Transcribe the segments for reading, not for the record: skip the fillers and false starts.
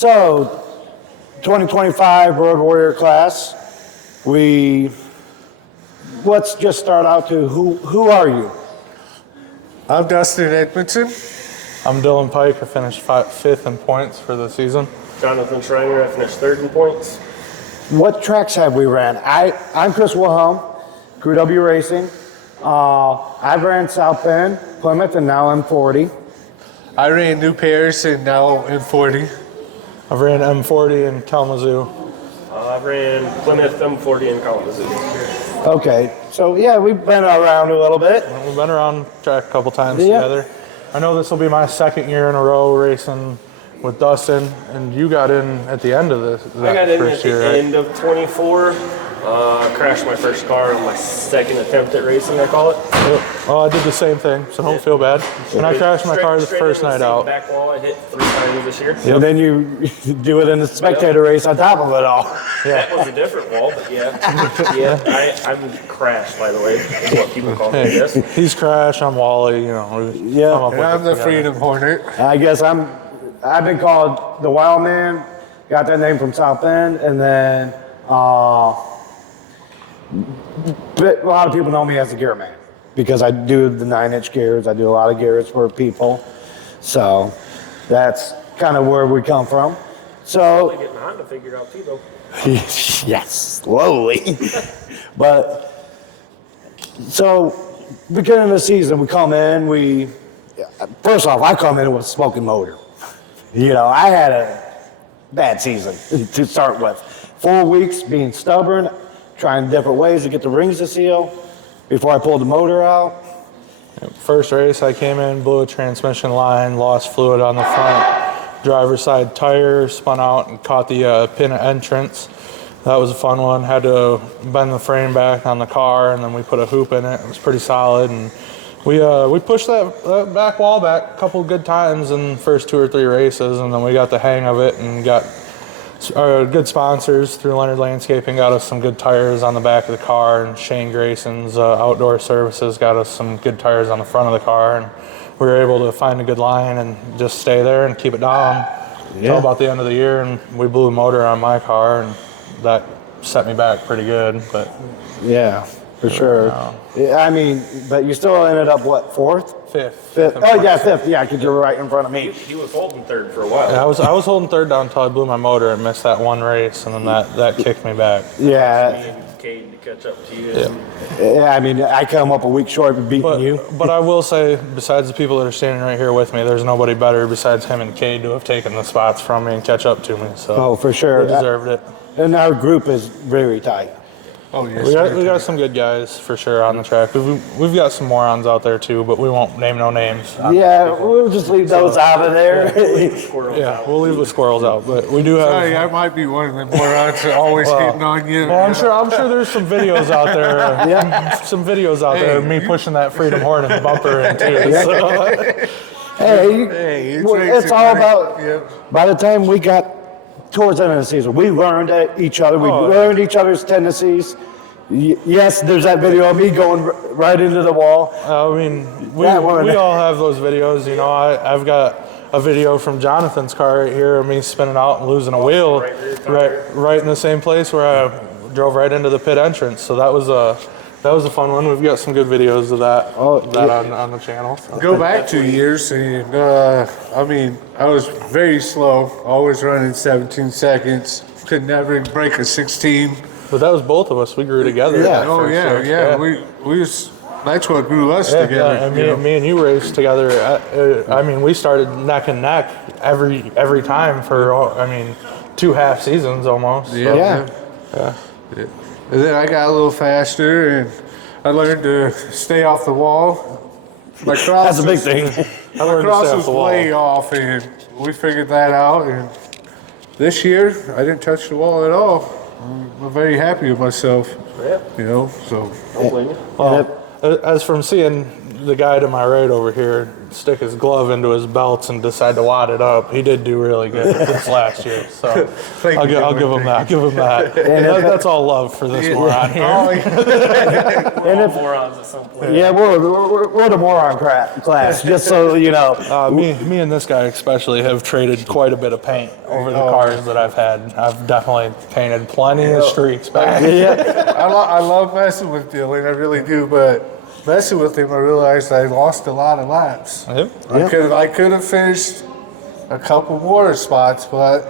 So, 2025 Road Warrior class. Let's just start out to who are you? I'm Dustin Edmondson. I'm Dylan Pike. I finished fifth in points for the season. Jonathan Schreiner, I finished third in points. What tracks have we ran? I'm Chris Wilhelm, Crew W Racing. I've ran South Bend, Plymouth, and now M40. I ran New Paris and now M40. I've ran M40 in Kalamazoo. I ran Plymouth, M40, and Kalamazoo. Okay, so yeah, we've been around a little bit. We've been around track a couple times Yeah. together. I know this will be my second year in a row racing with Dustin, and you got in at the end of I got in first at the year, right? end of 24. Crashed my first car on my second attempt at racing, I call it. Oh, I did the same thing, so don't feel bad. And I crashed my car the first night out. Back wall I hit 3 times this year. And then you do it in the spectator race on top of it all. That was a different wall, but yeah. I'm crashed, by the way, is what people call me, I guess. He's Crash, I'm Wally, you know. Yeah. come up And with I'm it the together. Freedom Hornet. I guess I've been called the Wild Man, got that name from South Bend, and then but a lot of people know me as the Gear Man because I do the 9-inch gears. I do a lot of gears for people, so that's kind of where we come from. So Getting the Honda figured out too, though. yes, slowly, but so beginning of the season, we come in. First off, I come in with a smoking motor. You know, I had a bad season to start with. 4 weeks being stubborn, trying different ways to get the rings to seal before I pulled the motor out. First race, I came in, blew a transmission line, lost fluid on the front driver's side tire, spun out and caught the pin entrance. That was a fun one. Had to bend the frame back on the car, and then we put a hoop in it. It was pretty solid, and we pushed that back wall back a couple good times in the first 2 or 3 races, and then we got the hang of it and got good sponsors through Leonard Landscaping, got us some good tires on the back of the car, and Shane Grayson's Outdoor Services got us some good tires on the front of the car, and we were able to find a good line and just stay there and keep it down until about the end of the year, and we blew a motor on my car, and that set me back pretty good. But Yeah, for sure. Yeah, I mean, but you still ended up what, fourth? fifth. Oh yeah, fifth. Yeah, because you're right in front of me. He was holding third for a while. Yeah, I was holding third down until I blew my motor and missed that one race, and then that kicked me back. Yeah, Me and Cade to catch up to you. yeah. I mean, I come up a week short of beating you. But I will say, besides the people that are standing right here with me, there's nobody better besides him and Cade to have taken the spots from me and catch up to me. So Oh, for sure. they deserved it. And our group is very tight. Oh, yes. We got some good guys for sure on the track. We've got some morons out there too, but we won't name no names. Yeah, we'll just leave those out of there. Yeah, we'll leave the squirrels out, but we do have. Sorry, I might be one of them morons always hitting on you. Well, I'm sure there's some videos out there. Some videos out there of me pushing that Freedom Hornet bumper in too. So. Hey, it's all about. By the time we got towards the end of the season, we learned each other. We learned each other's tendencies. Yes, there's that video of me going right into the wall. I mean, we all have those videos. You know, I've got a video from Jonathan's car right here of me spinning out and losing a wheel right in the same place where I drove right into the pit entrance. So that was a fun one. We've got some good videos of that on the channel. So. Go back 2 years, and I mean, I was very slow, always running 17 seconds, could never break a 16. But that was both of us. We grew together. Yeah. Oh, yeah. We was, that's what grew us together. Yeah, and me and you raced together. I mean, we started neck and neck every time for 2 half seasons almost. Yeah. Yeah. And then I got a little faster, and I learned to stay off the wall. My cross That's a big thing. I learned to cross stay off was the wall. way off, and we figured that out. And this year, I didn't touch the wall at all. I'm very happy with myself. Yeah. You know, so. Don't blame you. Well, as from seeing the guy to my right over here, stick his glove into his belts and decide to wad it up. He did do really good this last year, so I'll give him that. Give him that. And that's all love for this moron here. We're all morons at some point. Yeah, we're the moron class, just so you know. Me and this guy especially have traded quite a bit of paint over the cars that I've had. I've definitely painted plenty of streaks back. Yeah. I love messing with Dylan, I really do, but messing with him, I realized I lost a lot of laps. Yep. I could have finished a couple more spots, but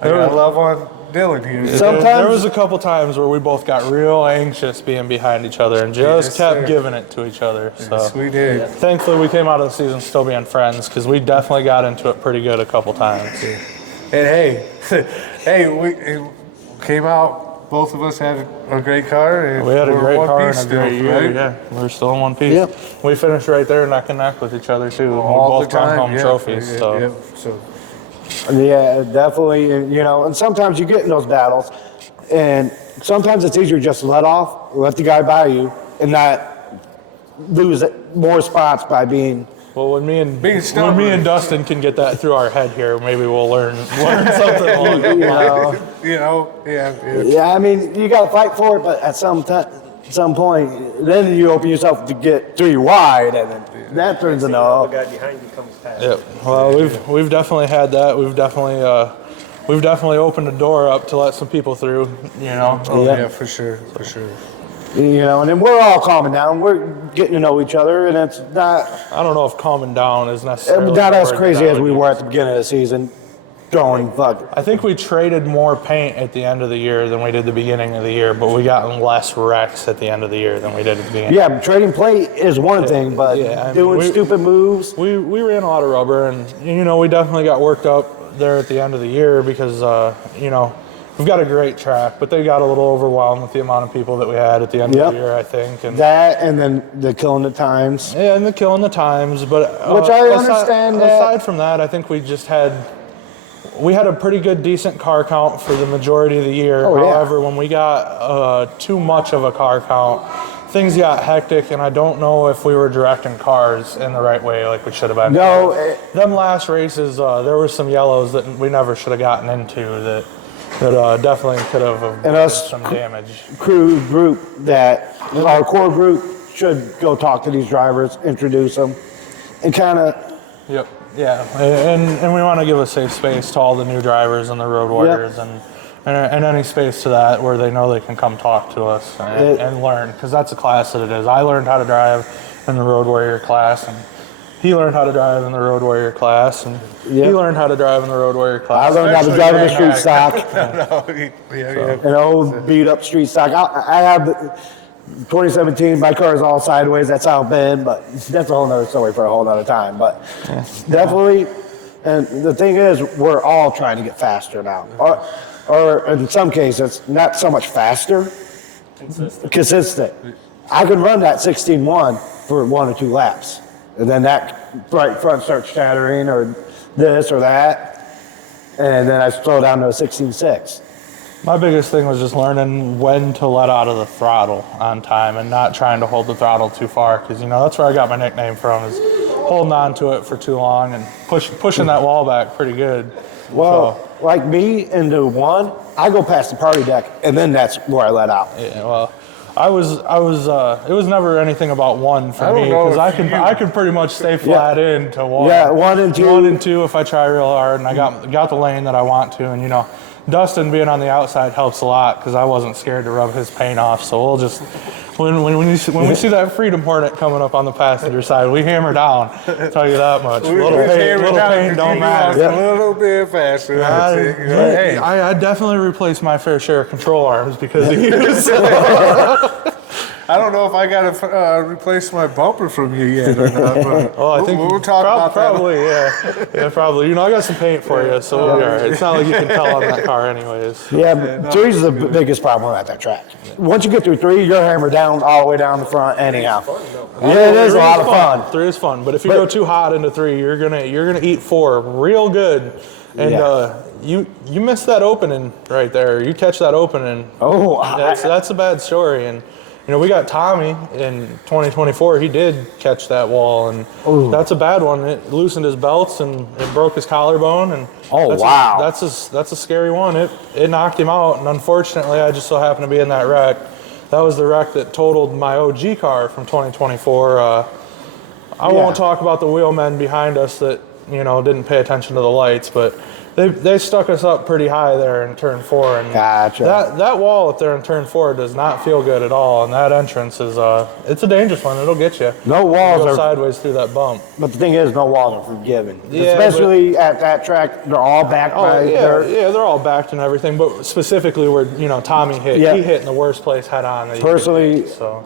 I got love on Dylan here. There was a couple times where we both got real anxious being behind each other and just kept giving it to each other. So Yes, we did. thankfully, we came out of the season still being friends because we definitely got into it pretty good a couple times. And hey, we came out. Both of us had a great car. And We had a we're great one car and piece a great still, year. right? Yeah, we're still in one piece. Yep. We finished right there neck and neck with each other too. All we the both won time. home Yeah. trophies. Yeah, So. yeah. So Yeah, definitely. And, you know, and sometimes you get in those battles, and sometimes it's easier just to let the guy by you, and not lose more spots by being. Well, when me Being stubborn. and Dustin can get that through our head here, maybe we'll learn something along the line. yeah. Yeah, I mean, you got to fight for it, but at some point, then you open yourself to get 3 wide, and then that turns into. The guy behind you comes past. Yep. Well, we've definitely had that. We've definitely opened the door up to let some people through. You know. Oh Yeah. yeah, for sure. You know, and then we're all calming down. We're getting to know each other, and it's not I don't know if calming down is necessarily not the as word crazy that I as would we use. were at the beginning of the season, throwing fuck. I think we traded more paint at the end of the year than we did the beginning of the year, but we got less wrecks at the end of the year than we did at the beginning. Yeah, trading plate is one thing, but Yeah, I mean, doing stupid moves. We ran a lot of rubber, and you know we definitely got worked up there at the end of the year because you know we've got a great track, but they got a little overwhelmed with the amount of people that we had at the end of the year, I think. And That, and then the killing the times. yeah, and the killing the times, but Which I understand that- Aside from that, I think we had a pretty good, decent car count for the majority of the year. Oh, yeah. However, when we got too much of a car count, things got hectic, and I don't know if we were directing cars in the right way like we should have been. No, Them last races, there were some yellows that we never should have gotten into that definitely could have And us some damage. crew group that our core group should go talk to these drivers, introduce them, and kind of. Yep. Yeah, and we want to give a safe space to all the new drivers and the road warriors and any space to that where they know they can come talk to us and learn, because that's a class that it is. I learned how to drive in the road warrior class, and he learned how to drive in the road warrior class, and he learned how to drive in the road warrior I class. learned how to drive in a street stock, Yeah. an old beat up street stock. I have 2017. My car is all sideways. That's how it's been, but that's a whole nother story for a whole nother time. But definitely, and the thing is, we're all trying to get faster now, or in some cases, not so much faster, consistent. I can run that 16.1 for 1 or 2 laps, and then that right front starts shattering, or this or that, and then I slow down to a 16.6. My biggest thing was just learning when to let out of the throttle on time and not trying to hold the throttle too far, because, you know, that's where I got my nickname from, is holding on to it for too long and pushing that wall back pretty good. Well, like me into 1, I go past the party deck, and then that's where I let out. Yeah, well, it was never anything about 1 for I don't me, know because if I could pretty much stay flat in to 1. Yeah, 1 and 2. 1 and 2 if I try real hard, and I got the lane that I want to, and you know, Dustin being on the outside helps a lot because I wasn't scared to rub his paint off. So we'll just when we see that Freedom Hornet coming up on the passenger side, we hammer down. I'll tell you that much. Little paint don't matter. A little bit faster. That's it. You know, hey. I definitely replaced my fair share of control arms because of you. I don't know if I got to replace my bumper from you yet or not. But Oh, I think we'll talk about probably, yeah, probably. You know, I got some paint for you, so we'll be all right. It's not like you can tell on that car, anyways. Yeah, but 3 is the biggest problem at that track. Once you get through 3, you're hammered down all the way down the front anyhow. Yeah, it is a lot of fun. 3 is fun, but if you go too hot into 3, you're gonna eat 4 real good, and you miss that opening right there. You catch that opening. Oh, That's a bad story, and we got Tommy in 2024. He did catch that wall, and that's a bad one. It loosened his belts and it broke his collarbone. And wow. that's a scary one. It knocked him out, and unfortunately, I just so happened to be in that wreck. That was the wreck that totaled my OG car from 2024. I won't talk about the wheelmen behind us that didn't pay attention to the lights, but they stuck us up pretty high there in turn 4, and Gotcha. that wall up there in turn 4 does not feel good at all, and that entrance is it's a dangerous one. It'll get you. No walls you go are sideways through that bump. But the thing is, no walls are forgiven. Yeah, Especially at that track, they're all backed by dirt. Yeah, they're all backed and everything, but specifically where Tommy hit, he hit in the worst place head on. That Personally, so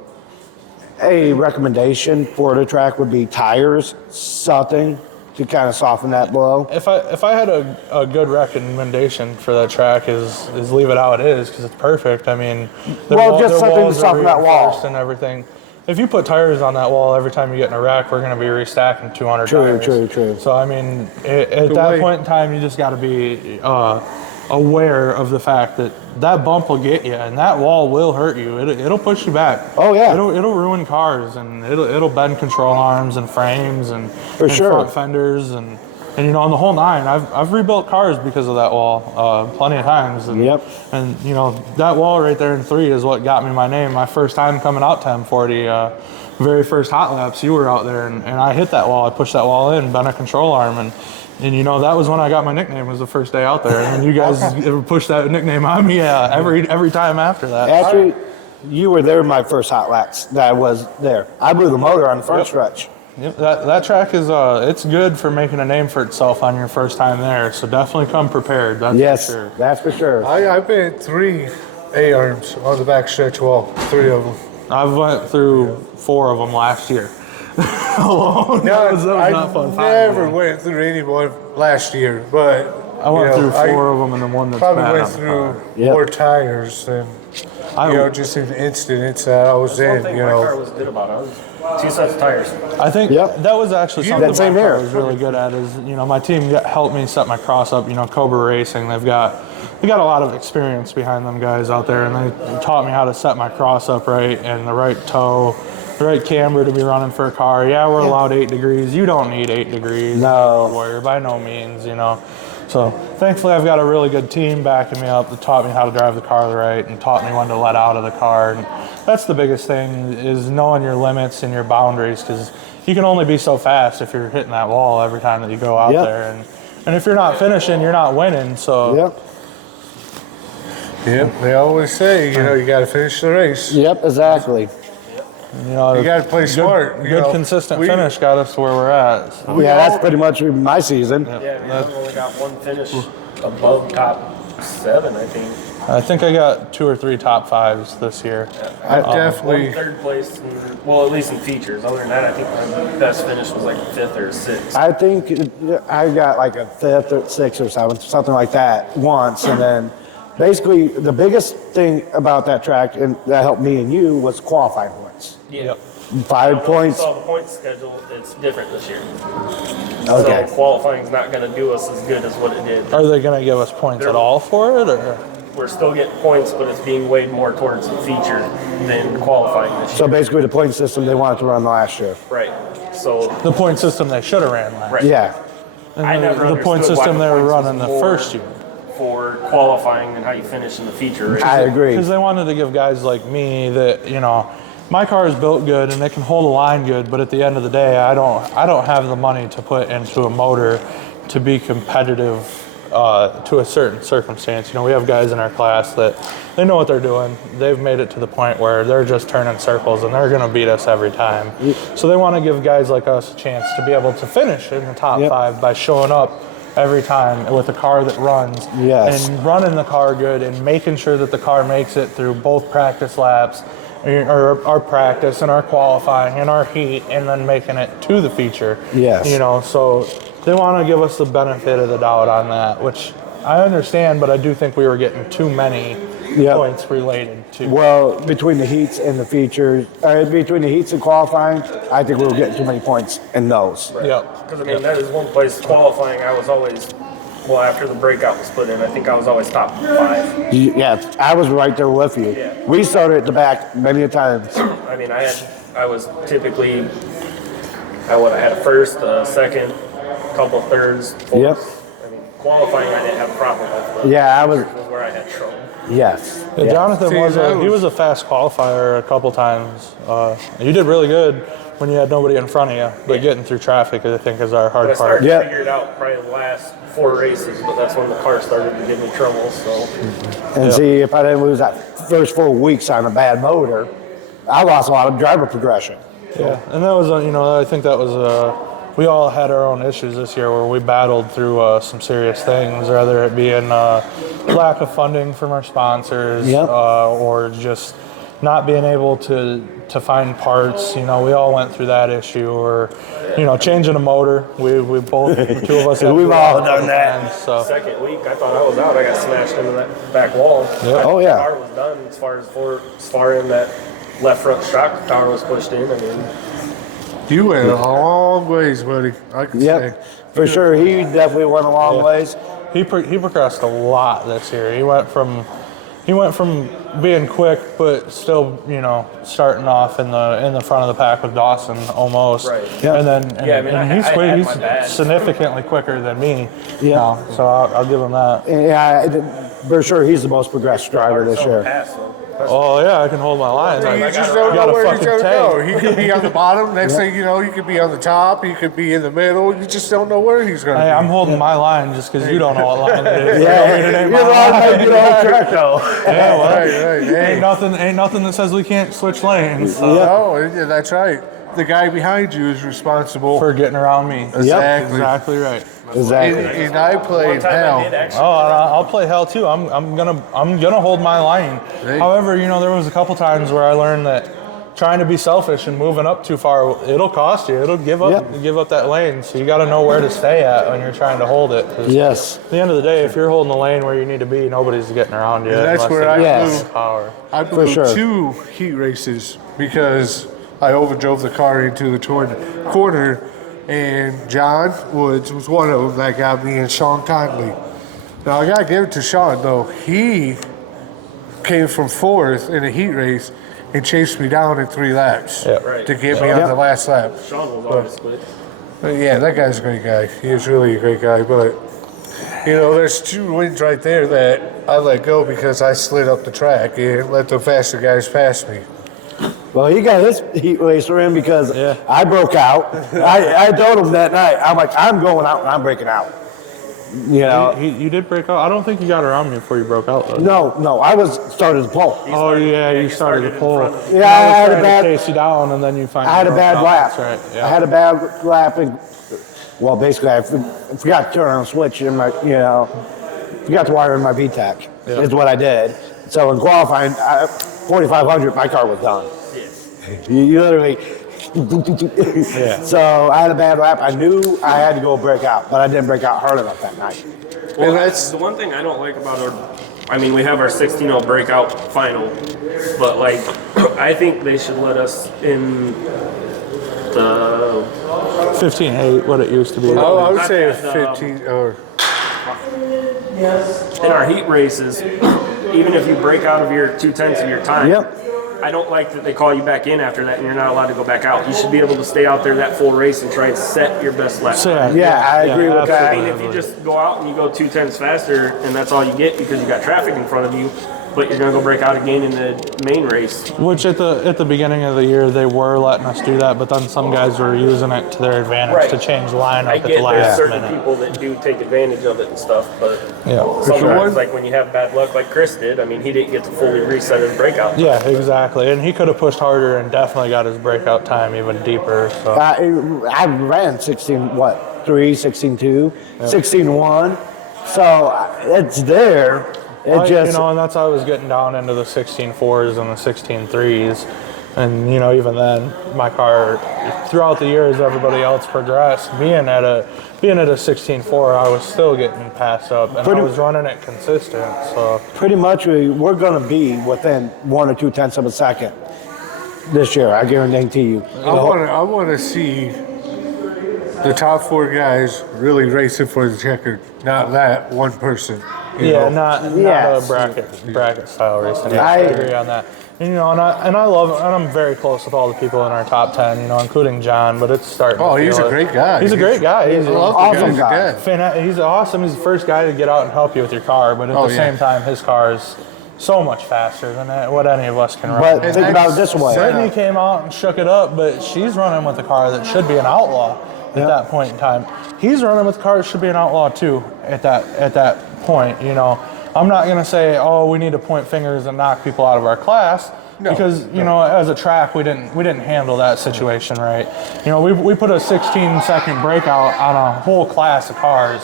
a recommendation for the track would be tires, something to kind of soften that blow. if I had a good recommendation for that track is leave it how it is, because it's perfect. I mean, Just something to soften that wall and everything. If you put tires on that wall every time you get in a wreck, we're going to be restacking 200 tires. True. So I mean, at that point in time, you just got to be aware of the fact that bump will get you, and that wall will hurt you. It'll push you back. Oh yeah. It'll ruin cars, and it'll bend control arms and frames and front fenders and on the whole nine. I've rebuilt cars because of that wall plenty of times. And, And that wall right there in 3 is what got me my name. My first time coming out to M40, very first hot laps, you were out there, and I hit that wall. I pushed that wall in, bent a control arm, and that was when I got my nickname, was the first day out there. And you guys ever pushed that nickname on me every time after that. Actually, you were there my first hot laps that I was there. I blew the motor on the first stretch. Yep, that track is it's good for making a name for itself on your first time there. So definitely come prepared. That's for sure. That's for sure. I've been at 3 A-arms on the back stretch wall, 3 of them. I've went through 4 of them last year. Alone. That was not fun. I never went through any one last year, but I went through 4 of them, and the one that's probably bad went on the through more tires than just an incident that I was in. My car was good about it. 2 sets of tires. I think that was actually something that same my car here was really good at. Is my team helped me set my cross up. Cobra Racing, they got a lot of experience behind them guys out there, and they taught me how to set my cross up right and the right toe. The right camber to be running for a car. Yeah, we're allowed 8 degrees. You don't need 8 degrees. No. Warrior, by no means, So thankfully I've got a really good team backing me up that taught me how to drive the car right and taught me when to let out of the car. And that's the biggest thing, is knowing your limits and your boundaries, because you can only be so fast if you're hitting that wall every time that you go out there. And if you're not finishing, you're not winning. So they always say, you got to finish the race. Yep, exactly. You got to play smart. Good consistent finish got us to where we're at. So. That's pretty much my season. I've only got 1 finish above top 7, I think. I think I got 2 or 3 top 5s this year. I definitely 3rd place, at least in features. Other than that, I think my best finish was like 5th or 6th. I think I got like a 5th or 6th or 7th, something like that once, and then basically the biggest thing about that track and that helped me and you was qualifying points. Yeah. 5 points. So the point schedule, it's different this year. Okay. So qualifying's not going to do us as good as what it did. Are they going to give us points at all for it, or? We're still getting points, but it's being weighed more towards the feature than qualifying this year. So basically the point system they wanted to run last year. Right. So The point system they should have ran last. Right. Yeah. And I never the point understood why system the they were points running was the more first year. for qualifying and how you finish in the feature race. I agree. Because they wanted to give guys like me that, my car is built good and it can hold a line good, but at the end of the day, I don't have the money to put into a motor to be competitive to a certain circumstance. We have guys in our class that they know what they're doing. They've made it to the point where they're just turning circles and they're going to beat us every time. So they want to give guys like us a chance to be able to finish in the top 5 by showing up every time with a car that runs and running the car good and making sure that the car makes it through both practice laps, or our practice and our qualifying and our heat, and then making it to the feature. So they want to give us the benefit of the doubt on that, which I understand, but I do think we were getting too many points related to. Well, between the heats and the features, between the heats and qualifying, I think we were getting too many points in those. Yep. Because, that is one place, qualifying, I was always well, after the breakout was put in, I think I was always top 5. Yeah, I was right there with you. Yeah. We started at the back many times. I mean, I was typically, I had a first, second, couple thirds, fourth. Yep. I mean, qualifying I didn't have a problem with, but Yeah, I was. was where I had trouble. Yes. Yeah, yes. Jonathan See, he was a fast qualifier a couple times. You did really good when you had nobody in front of you, but getting through traffic, I think, is our But I hard started part. Yeah. to figure it out probably the last 4 races, but that's when the car started to give me trouble, so. And see, if I didn't lose that first 4 weeks on a bad motor, I lost a lot of driver progression. Yeah, and that was, I think that was, we all had our own issues this year where we battled through some serious things, whether it be in lack of funding from our sponsors Yep. or just not being able to find parts. We all went through that issue, or changing a motor. We both, the two of us, had We've to all a couple done that. times, so. Second week, I thought I was out. I got smashed into that back wall. Oh, yeah. The car was done as far in that left front shock. The car was pushed in. I mean, You went a long ways, buddy. I can say. Yep, for sure. He definitely went a long ways. He progressed a lot this year. He went from being quick, but still, starting off in the front of the pack with Dawson almost. Right. Yeah. And then Yeah, I mean, and I he's had quick. my He's bad. significantly quicker than me. Yeah. now, so I'll give him that. Yeah, for sure. He's the most progressed driver this year. pass, so. Oh yeah, I can hold my line. You I just got don't a know where he's fucking gonna go. tank. He could be on the bottom. Next thing you know, you could be on the top. He could be in the middle. You just don't know where he's gonna Hey, be. I'm holding my line just because you don't know what line it is. Yeah, it ain't you're my wrong, line. you know, track though. Yeah, well, Right. Hey. ain't nothing that says we can't switch lanes. So. No, yeah, that's right. The guy behind you is responsible. For getting around me. Exactly. Exactly right. Exactly. And I played Time I hell. did actually. Oh, and I'll play hell too. I'm gonna hold my line. Hey. However, there was a couple times where I learned that trying to be selfish and moving up too far, it'll cost you. It'll give up that lane. So you got to know where to stay at when you're trying to hold it. 'Cause Yes. At the end of the day, if you're holding the lane where you need to be, nobody's getting around you. And that's unless where they I got Yes. the power. I blew sure. 2 heat races because I overdrove the car into the corner, and John Woods was one of them that got me, and Sean Conley. Now I gotta give it to Sean though. He came from 4th in a heat race and chased me down in 3 laps Yeah. Right. to get me on Yep. the last lap. Sean was always split. But yeah, that guy's a great guy. He is really a great guy. But there's 2 wins right there that I let go because I slid up the track and let the faster guys pass me. Well, he got his heat racer in because Yeah. I broke out. I told him that night, I'm like, I'm going out and I'm breaking out. You did break out. I don't think you got around me before you broke out though. No, I was started to pull. Oh yeah, you started to in pull. front of me. Yeah, I had a bad, chase you down, and then you finally. I had a broke bad out. lap. That's right. Yeah. I had a bad lap, and well, basically, I forgot to turn on a switch in my, forgot to wire in my VTEC. Yeah. Is what I did. So in qualifying, 4,500, my car was done. You literally. Yeah. So I had a bad lap. I knew I had to go break out, but I didn't break out hard enough that night. Well, And that's- the one thing I don't like about we have our 16-0 breakout final, but I think they should let us in the 15.8, what it used to be. Oh, I would Not say a that, 15 or in our heat races. Even if you break out of your 2/10 of your time, Yep. I don't like that they call you back in after that and you're not allowed to go back out. You should be able to stay out there that full race and try and set your best lap. So, Yeah, I agree with that. I mean, if you just go out and you go 2/10 faster and that's all you get because you got traffic in front of you, but you're gonna go break out again in the main race. Which at the beginning of the year they were letting us do that, but then some guys were using it to their advantage Right. to change lineup I at the get there's last certain minute. people that do take advantage of it and stuff, but Yeah. sometimes, like when you have bad luck, like Chris did, I mean, he didn't get to fully reset his breakout. Yeah, exactly. And he could have pushed harder and definitely got his breakout time even deeper. So I ran 16-2, 16-1. So it's there. It just and that's how I was getting down into the 16.4s and the 16.3s. And even then, my car throughout the years, everybody else progressed. Being at a 16.4, I was still getting passed up, and I was running it consistent. So pretty much we're going to be within 1 or 2/10 of a second this year. I guarantee you. I want to see the top 4 guys really racing for the checkered, not that one person. you Yeah, know. not Yes. a bracket style racing. Yeah. I agree on that. And, you know, and I love, and I'm very close with all the people in our top 10, you know, including John. But it's starting. Oh, to he's feel a great guy. He's a great guy. He's I love awesome the guy. guy. he's awesome. He's the first guy to get out and help you with your car. But at Oh, the yeah. same time, his car is so much faster than what any of us can run. But And think about it that's- this way. Brittany came out and shook it up, but she's running with a car that should be an outlaw at that point in time. He's running with a car that should be an outlaw too at that point. You know, I'm not gonna say, oh, we need to point fingers and knock people out of our class. No, Because you know, as a track, we didn't handle that situation right. You know, we put a 16-second breakout on a whole class of cars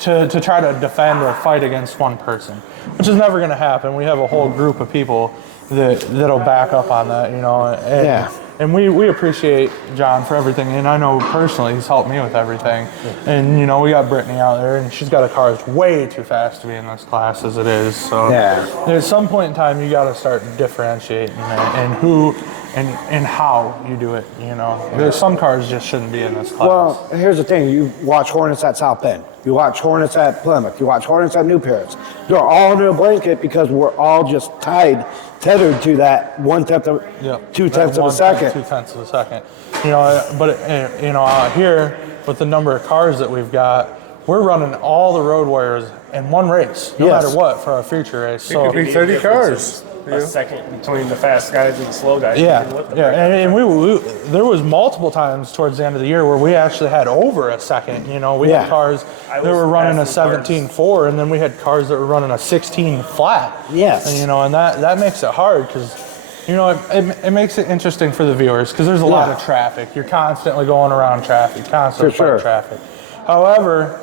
to try to defend or fight against one person, which is never going to happen. We have a whole group of people that'll back up on that, you know. And, Yeah. And we appreciate John for everything, and I know personally he's helped me with everything. And you know, we got Brittany out there, and she's got a car that's way too fast to be in this class as it is. So Yeah. at some point in time, you got to start differentiating and who and how you do it. You know, there's some cars just shouldn't be in this class. Well, here's the thing. You watch Hornets at South Bend. You watch Hornets at Plymouth. You watch Hornets at New Paris. They're all under a blanket because we're all just tethered to that 1/10 of, Yep. 2/10 of a 1/10, second. 2/10 of a second. You know, but you know, out here with the number of cars that we've got, we're running all the road warriors in one race, no Yes. matter what, for our future race. So could be 30 cars. A second between the fast guys and the slow guys. yeah, even with the yeah, breakout. and we there was multiple times towards the end of the year where we actually had over a second. You know, we Yeah. had cars I that was were running a passing cars. 17.4, and then we had cars that were running a 16 flat. Yes. And, you know, and that makes it hard because, you know, it makes it interesting for the viewers because there's a lot Yeah. of traffic. You're constantly going around traffic, constantly For sure. fighting traffic. However,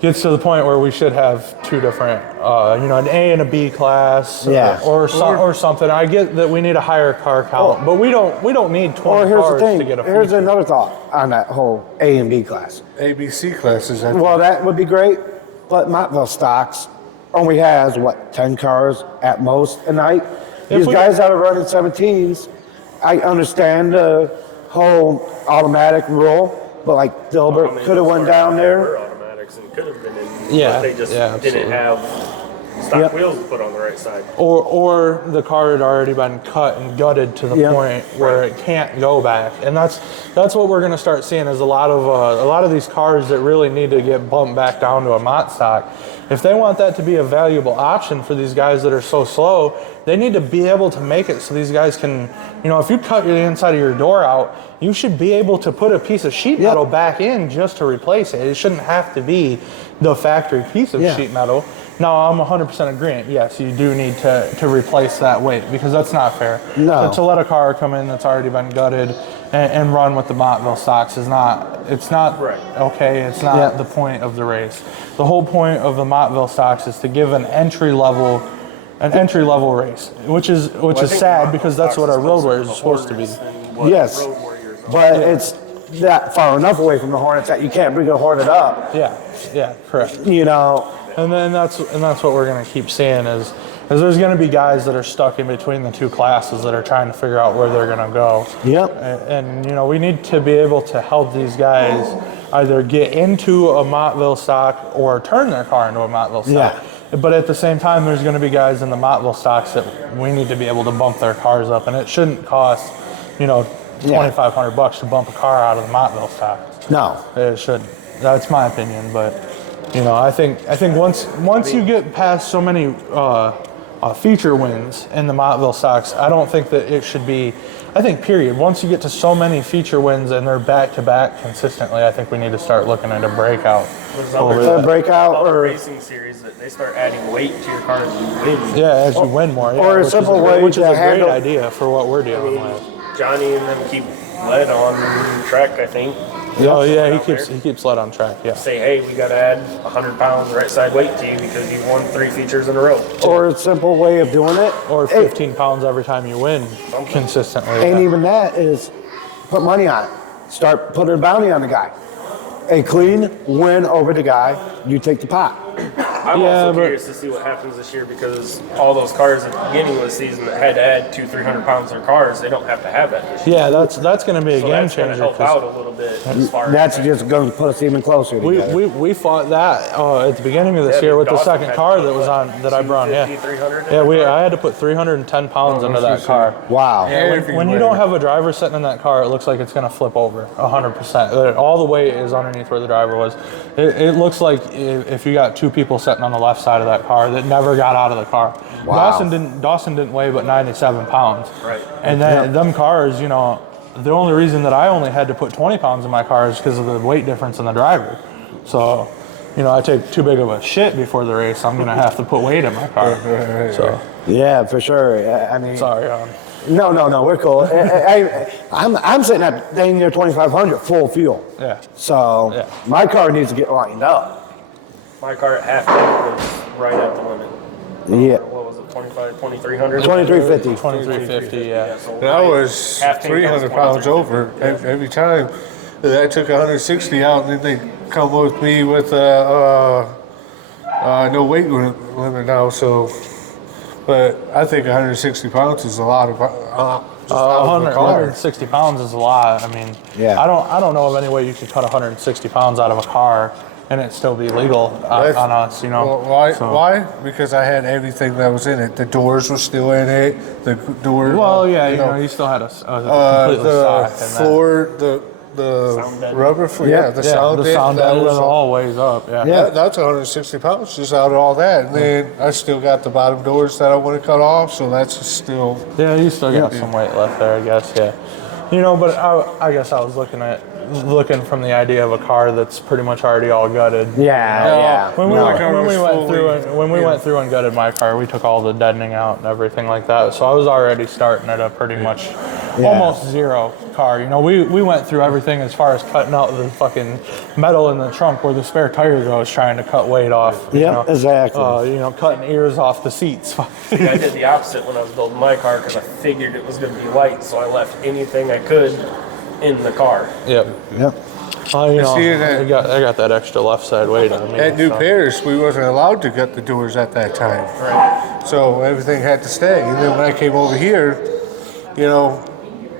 gets to the point where we should have two different, you know, an A and a B class, Yeah. or something. I get that we need a higher car count, but we don't need 20 Or here's the cars thing. to get a Here's feature. another thought on that whole A and B class. ABC classes. Well, that would be great, but Montville Stocks only has, 10 cars at most a night? These we- guys that are running 17s, I understand the whole automatic rule, but like I Dilbert mean, could have went those down cars there. were automatics and could have been in, Yeah, but they just yeah, didn't absolutely. have stock Yep. wheels to put on the right side. Or the car had already been cut and gutted to the Yeah. point where it can't go back, and that's what we're going to start seeing is a lot of these cars that really need to get bumped back down to a Mott stock. If they want that to be a valuable option for these guys that are so slow, they need to be able to make it so these guys can, you know, if you cut the inside of your door out, you should be able to put a piece of sheet Yep. metal back in just to replace it. It shouldn't have to be the factory piece of Yeah. sheet metal. Now, I'm 100% agreeant. Yes, you do need to replace that weight because that's not fair. No. To let a car come in that's already been gutted and run with the Montville stocks is not, it's not Right. okay. It's not Yeah. the point of the race. The whole point of the Montville stocks is to give an entry level race, which is I think sad the because that's what box our is road closer warriors to are the supposed to be. Hornets than what Yes. Road Warriors are. But it's that far enough away from the Hornets that you can't bring a Hornet up, Yeah, correct. you know. And then that's what we're going to keep seeing is there's going to be guys that are stuck in between the two classes that are trying to figure out where they're going to go. Yep. And you know, we need to be able to help these guys either get into a Montville stock or turn their car into a Montville stock. Yeah. But at the same time, there's going to be guys in the Montville stocks that we need to be able to bump their cars up, and it shouldn't cost, you know, $2,500 to bump a car out of the Montville stock. No. It shouldn't. That's my opinion, but you know, I think once you get past so many feature wins in the Montville stocks, I don't think that it should be. I think period. Once you get to so many feature wins and they're back to back consistently, I think we need to start looking at a breakout. There's over other- that. A breakout Other or racing series that they start adding weight to your car as you win. Yeah, as you win more. Yeah, or a which is simple great- way which is to a great handle- idea for what we're dealing with. Johnny and them keep lead on track, I think. Oh yeah, Out there. he keeps lead on track. Yeah. Say, hey, we got to add 100 pounds right side weight to you because you won 3 features in a row. Or a simple way of doing it. Or Hey, 15 pounds every time you win consistently. and even that is put money on it. Start putting a bounty on the guy. A clean win over the guy, you take the pot. I'm Yeah, also but- curious to see what happens this year because all those cars at the beginning of the season that had to add 200-300 pounds to their cars, they don't have to have that this year. Yeah, that's going to be a So game that's going to changer. help out a little bit as far That's as just going to put us even closer together. We fought that at the beginning of this Yeah, year with the Dawson second had car to that put, was what, on that I brought. Yeah, 300. I had to put 310 pounds into that car. Wow. When you don't have a driver sitting in that car, it looks like it's going to flip over 100%. All the weight is underneath where the driver was. It looks like if you got two people sitting on the left side of that car that never got out of the car. Wow. Dawson didn't weigh but 97 pounds. Right. And then them cars, you know, the only reason that I only had to put 20 pounds in my car is because of the weight difference in the driver. So, you know, I take too big of a shit before the race, I'm going to have to put weight in my car. So, Yeah, for sure. I mean, sorry. no, we're cool. I'm sitting at dang near 2,500 full fuel. Yeah. So Yeah. my car needs to get lined up. My car at half tank was right at the limit. Yeah. What was it, 2,300? 2350. 2350, yeah. So And I was half tank, that was 300 pounds 2350. over every time. I took 160 out, and then they come with me with no weight limit now. So, but I think 160 pounds is a lot of. Just out of a car. 160 pounds is a lot. I mean, Yeah. I don't know of any way you could cut 160 pounds out of a car and it still be legal on us, you know. Well, why? So- Why? Because I had everything that was in it. The doors were still in it. The door. Well, yeah, you know, you still had a completely the stock in that. floor, the Sound deadening. rubber floor. Yeah, the sound. the sound that that was all weighs up. Yeah. Yeah. That's 160 pounds just out of all that. And then I still got the bottom doors that I want to cut off, so that's still. Yeah, you still got some weight left there, I guess. Yeah. You know, but I guess I was looking from the idea of a car that's pretty much already all gutted. Yeah. When we, No. went, My car when we was went fully- through and when we yeah. went through and gutted my car, we took all the deadening out and everything like that. So I was already starting at a pretty much almost zero car. You know, we went through everything as far as cutting out the fucking metal in the trunk where the spare tire goes, trying to cut weight off. You Yeah, know? exactly. You know, cutting ears off the seats. Yeah, I did the opposite when I was building my car because I figured it was going to be light, so I left anything I could in the car. Yep. Yep. You know, see that- I got that extra left side weight on me. At New so. Paris, we wasn't allowed to gut the doors at that time. Right. So everything had to stay. And then when I came over here, you know,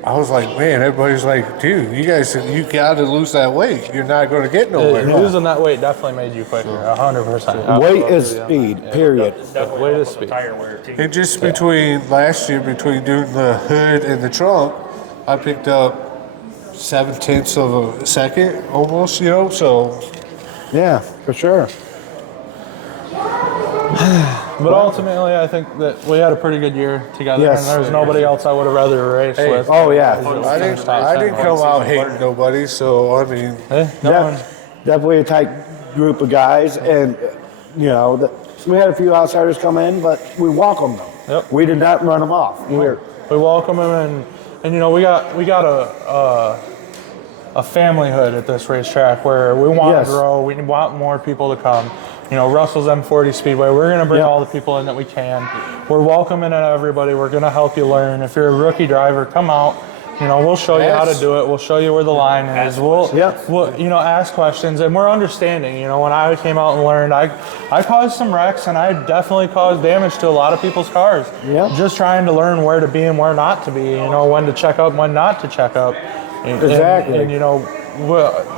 I was like, man, everybody's like, dude, you got to lose that weight. You're not going to get nowhere. Losing that weight definitely made you quicker, 100%. Weight is Absolutely. speed, period. It's definitely Weight helped is with speed. the tire wear too. And just between last year, between doing the hood and the trunk, I picked up 0.7 of a second almost, you know, so Yeah, for sure. But ultimately, I think that we had a pretty good year together, Yes. and there's nobody else I would have rather raced with. Oh, yeah. I didn't come out hating nobody, so I mean, Definitely a tight group of guys, and we had a few outsiders come in, but we welcomed them. Yep. We did not run them off. We welcome him, and you know we got a family hood at this racetrack where we want Yes. to grow. We want more people to come. You know, Russell's M40 Speedway. We're going to bring Yep. all the people in that we can. We're welcoming everybody. We're going to help you learn. If you're a rookie driver, come out. You know, we'll show you how to do it. We'll show you where the line is. We'll ask questions, and we're understanding. You know, when I came out and learned, I caused some wrecks, and I definitely caused damage to a lot of people's cars. Yep. Just trying to learn where to be and where not to be. You know, when to check up, when not to check up. Exactly. And you know,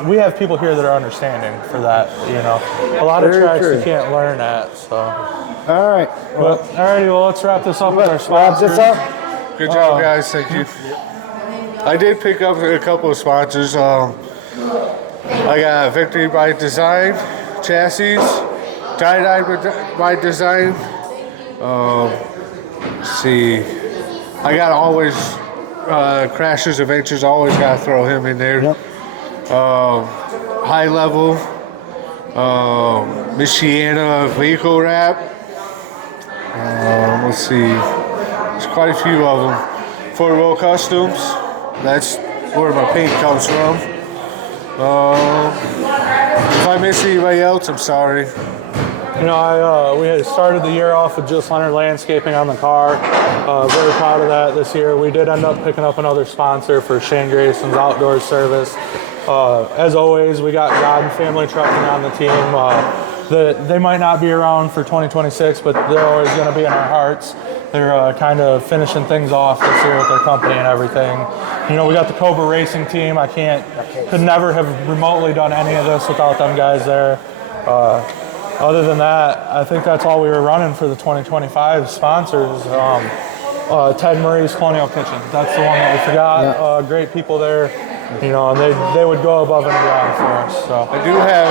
we have people here that are understanding for that. You know, a lot of Very tracks true. you can't learn at. So, All right. but alrighty, well, let's wrap this up with our Wrap sponsors. this up. good job, guys. Thank you. I did pick up a couple of sponsors. I got Victory by Design chassis, Tie-Dye by Design. Let's see. I got always Crashers Adventures. Always got to throw him in there. Yep. High Level, Michiana Vehicle Wrap. Let's see. There's quite a few of them. Ford Roll Customs. That's where my paint comes from. If I miss anybody else, I'm sorry. You know, we had started the year off with just Leonard Landscaping on the car. Very proud of that this year. We did end up picking up another sponsor for Shane Grayson's outdoor service. As always, we got God and Family Trucking on the team. they might not be around for 2026, but they're always going to be in our hearts. They're kind of finishing things off this year with their company and everything. You know, we got the Cobra Racing team. Could never have remotely done any of this without them guys there. Other than that, I think that's all we were running for the 2025 sponsors. Ted Murray's Colonial Kitchen. That's the one that we forgot. Yeah. Great people there, you know, and they would go above and beyond for us. So I do have,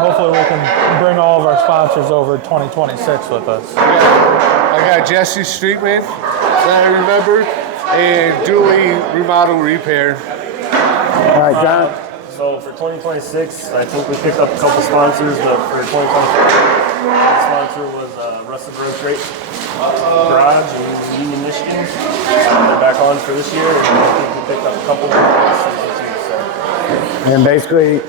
hopefully we can bring all of our sponsors over 2026 with us. I got Jesse Streetman that I remember, and Dooley Remodel Repair. All right, John. So for 2026, I think we picked up a couple sponsors, but for 2025, the sponsor was Rusted Road Freight Garage in Union, Michigan. They're back on for this year, and I think we picked up a couple more sponsors too. So. And basically,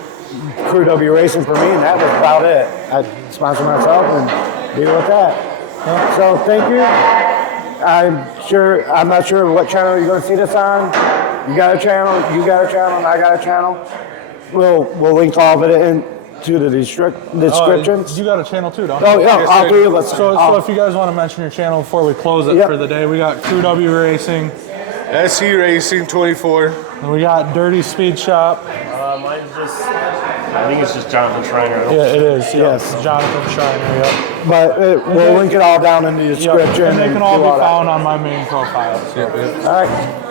Crew W Racing for me, and that was about it. I sponsor myself and deal with that. So thank you. I'm not sure what channel you're going to see this on. You got a channel, and I got a channel. We'll link all of it into the descriptions. You got a channel too, don't you? Oh yeah, all three of us. So if you guys want to mention your channel before we close it for the day, we got Crew W Racing, SE Racing 24. and we got Dirty Speed Shop. Mine's I think it's just Jonathan Schreiner. Yeah, it is. Yes. Jonathan Schreiner. Yep. But we'll link it all down in the description. And they can all do be that. found on my main profiles. All right.